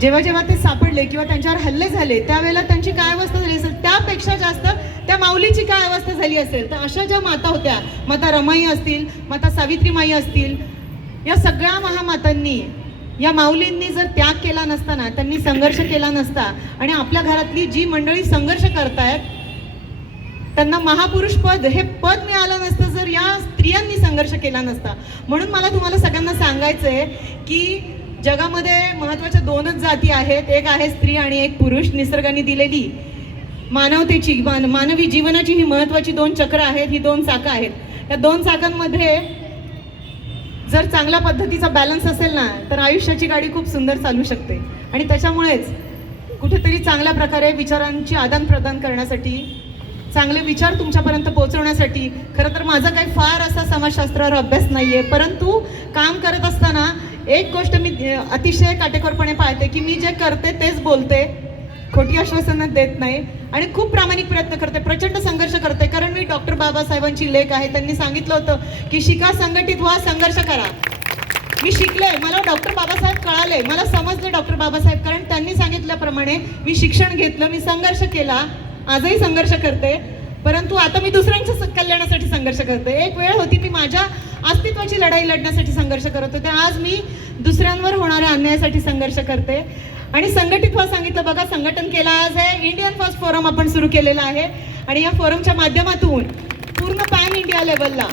जेव्हा जेव्हा ते सापडले किंवा त्यांच्यावर हल्ले झाले त्यावेळेला त्यांची काय अवस्था झाली असेल, त्यापेक्षा जास्त त्या माऊलीची काय अवस्था झाली असेल. तर अशा ज्या माता होत्या, माता रमाई असतील, माता सावित्रीमाई असतील, या सगळ्या महामातांनी, या माऊलींनी जर त्याग केला नसता ना, त्यांनी संघर्ष केला नसता आणि आपल्या घरातली जी मंडळी संघर्ष करतायत त्यांना महापुरुष पद हे पद मिळालं नसतं जर या स्त्रियांनी संघर्ष केला नसता. म्हणून मला तुम्हाला सगळ्यांना सांगायचं आहे की जगामध्ये महत्त्वाच्या दोनच जाती आहेत, एक आहे स्त्री आणि एक पुरुष. निसर्गाने दिलेली मानवतेची मानवी जीवनाची ही महत्त्वाची दोन चक्र आहेत, ही दोन चाकं आहेत. या दोन चाकांमध्ये जर चांगल्या पद्धतीचा बॅलन्स असेल ना तर आयुष्याची गाडी खूप सुंदर चालू शकते. आणि त्याच्यामुळेच कुठेतरी चांगल्या प्रकारे विचारांची आदानप्रदान करण्यासाठी, चांगले विचार तुमच्यापर्यंत पोहोचवण्यासाठी, खरं तर माझा काही फार असा समाजशास्त्रावर अभ्यास नाही आहे, परंतु काम करत असताना एक गोष्ट मी अतिशय काटेकोरपणे पाळते की मी जे करते तेच बोलते, खोटी आश्वासनं देत नाही आणि खूप प्रामाणिक प्रयत्न करते, प्रचंड संघर्ष करते. कारण मी डॉक्टर बाबासाहेबांची लेख आहे, त्यांनी सांगितलं होतं की शिका, संघटित व्हा, संघर्ष करा. मी शिकले, मला डॉक्टर बाबासाहेब कळाले, मला समजले डॉक्टर बाबासाहेब, कारण त्यांनी सांगितल्याप्रमाणे मी शिक्षण घेतलं, मी संघर्ष केला, आजही संघर्ष करते. परंतु आता मी दुसऱ्यांच्या कल्याणासाठी संघर्ष करते. एक वेळ होती मी माझ्या अस्तित्वाची लढाई लढण्यासाठी संघर्ष करत होते, आज मी दुसऱ्यांवर होणाऱ्या अन्यायासाठी संघर्ष करते. आणि संघटित व्हा सांगितलं, बघा संघटन केलं. आज हे इंडियन फर्स्ट फोरम आपण सुरू केलेलं आहे आणि या फोरमच्या माध्यमातून पूर्ण पॅन इंडिया लेवलला,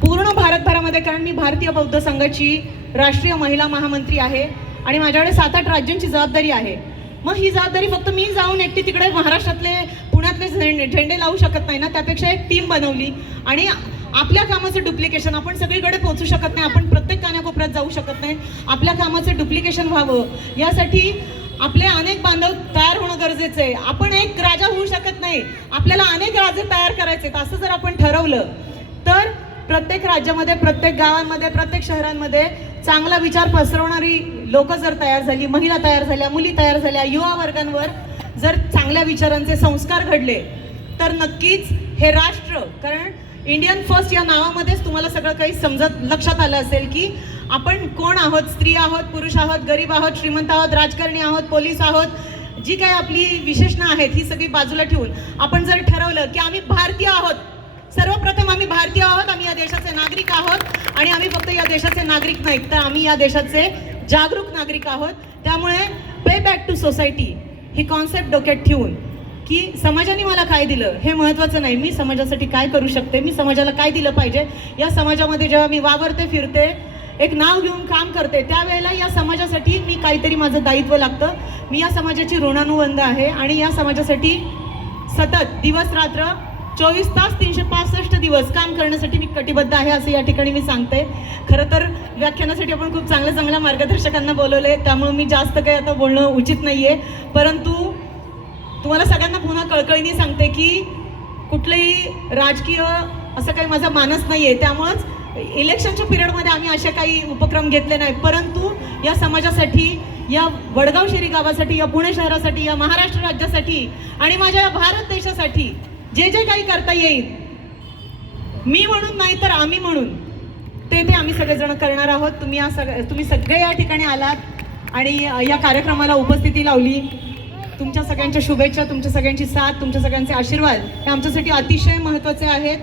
पूर्ण भारतभरामध्ये, कारण मी भारतीय बौद्ध संघाची राष्ट्रीय महिला महामंत्री आहे आणि माझ्याकडे 7-8 राज्यांची जबाबदारी आहे. मग ही जबाबदारी फक्त मी जाऊन एकटी तिकडे महाराष्ट्रातले, पुण्यातले झेंडे लावू शकत नाही ना, त्यापेक्षा एक टीम बनवली आणि आपल्या कामाचं डुप्लिकेशन, आपण सगळीकडे पोहोचू शकत नाही, आपण प्रत्येक कानाकोपऱ्यात जाऊ शकत नाही, आपल्या कामाचं डुप्लिकेशन व्हावं यासाठी आपले अनेक बांधव तयार होणं गरजेचं आहे. आपण एक राजा होऊ शकत नाही, आपल्याला अनेक राजे तयार करायचे. असं जर आपण ठरवलं तर प्रत्येक राज्यामध्ये, प्रत्येक गावांमध्ये, प्रत्येक शहरांमध्ये चांगला विचार पसरवणारी लोक जर तयार झाली, महिला तयार झाल्या, मुली तयार झाल्या, युवा वर्गांवर जर चांगल्या विचारांचे संस्कार घडले तर नक्कीच हे राष्ट्र, कारण इंडियन फर्स्ट या नावामध्येच तुम्हाला सगळं काही लक्षात आलं असेल की आपण कोण आहोत, स्त्री आहोत, पुरुष आहोत, गरीब आहोत, श्रीमंत आहोत, राजकारणी आहोत, पोलीस आहोत, जी काही आपली विशेषणं आहेत ही सगळी बाजूला ठेवून आपण जर ठरवलं की आम्ही भारतीय आहोत, सर्वप्रथम आम्ही भारतीय आहोत, आम्ही या देशाचे नागरिक आहोत आणि आम्ही फक्त या देशाचे नागरिक नाहीत तर आम्ही या देशाचे जागरूक नागरिक आहोत. त्यामुळे पे बॅक टू सोसायटी ही कॉन्सेप्ट डोक्यात ठेवून की समाजाने मला काय दिलं हे महत्त्वाचं नाही, मी समाजासाठी काय करू शकते, मी समाजाला काय दिलं पाहिजे, या समाजामध्ये जेव्हा मी वावरते, फिरते, एक नाव घेऊन काम करते, त्यावेळेला या समाजासाठी मी काहीतरी माझं दायित्व लागतं. मी या समाजाची ऋणानुबंध आहे आणि या समाजासाठी सतत दिवस रात्र 24 तास 365 दिवस काम करण्यासाठी मी कटिबद्ध आहे असं या ठिकाणी मी सांगते. खरं तर व्याख्यानासाठी आपण खूप चांगल्या मार्गदर्शकांना बोलवले, त्यामुळे मी जास्त काही आता बोलणं उचित नाही आहे, परंतु तुम्हाला सगळ्यांना पुन्हा कळकळीने सांगते की कुठलंही राजकीय असं काही माझा मानस नाही आहे, त्यामुळंच इलेक्शनच्या पिरियडमध्ये आम्ही असे काही उपक्रम घेतले नाही, परंतु या समाजासाठी, या वडगाव शेरी गावासाठी, या पुणे शहरासाठी, या महाराष्ट्र राज्यासाठी आणि माझ्या भारत देशासाठी जे जे काही करता येईल, मी म्हणून नाही तर आम्ही म्हणून, ते आम्ही सगळेजण करणार आहोत. तुम्ही सगळे या ठिकाणी आलात आणि या कार्यक्रमाला उपस्थिती लावली. तुमच्या सगळ्यांच्या शुभेच्छा, तुमच्या सगळ्यांची साथ, तुमच्या सगळ्यांचे आशीर्वाद हे आमच्यासाठी अतिशय महत्त्वाचे आहेत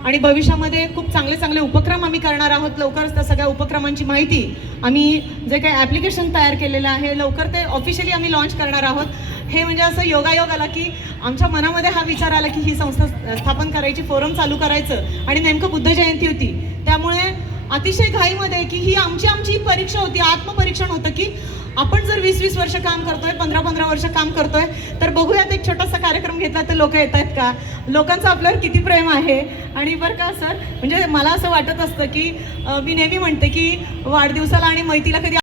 आणि भविष्यामध्ये खूप चांगले उपक्रम आम्ही करणार आहोत. लवकरच त्या सगळ्या उपक्रमांची माहिती, आम्ही जे काही ॲप्लिकेशन तयार केलेलं आहे लवकर ते ऑफिशियली आम्ही लॉन्च करणार आहोत. हे म्हणजे असं योगायोग आला की आमच्या मनामध्ये हा विचार आला की ही संस्था स्थापन करायची, फोरम चालू करायचं आणि नेमकं बुद्ध जयंती होती, त्यामुळे अतिशय घाईमध्ये की ही आमची परीक्षा होती, आत्मपरीक्षण होतं की आपण जर 20-20 वर्ष काम करतोय, 15-15 वर्ष काम करतोय, तर बघूयात एक छोटासा कार्यक्रम घेतला तर लोक येत आहेत का, लोकांचं आपल्यावर किती प्रेम आहे. आणि बरं का सर, म्हणजे मला असं वाटत असतं की मी नेहमी म्हणते की वाढदिवसाला आणि मैतीला कधी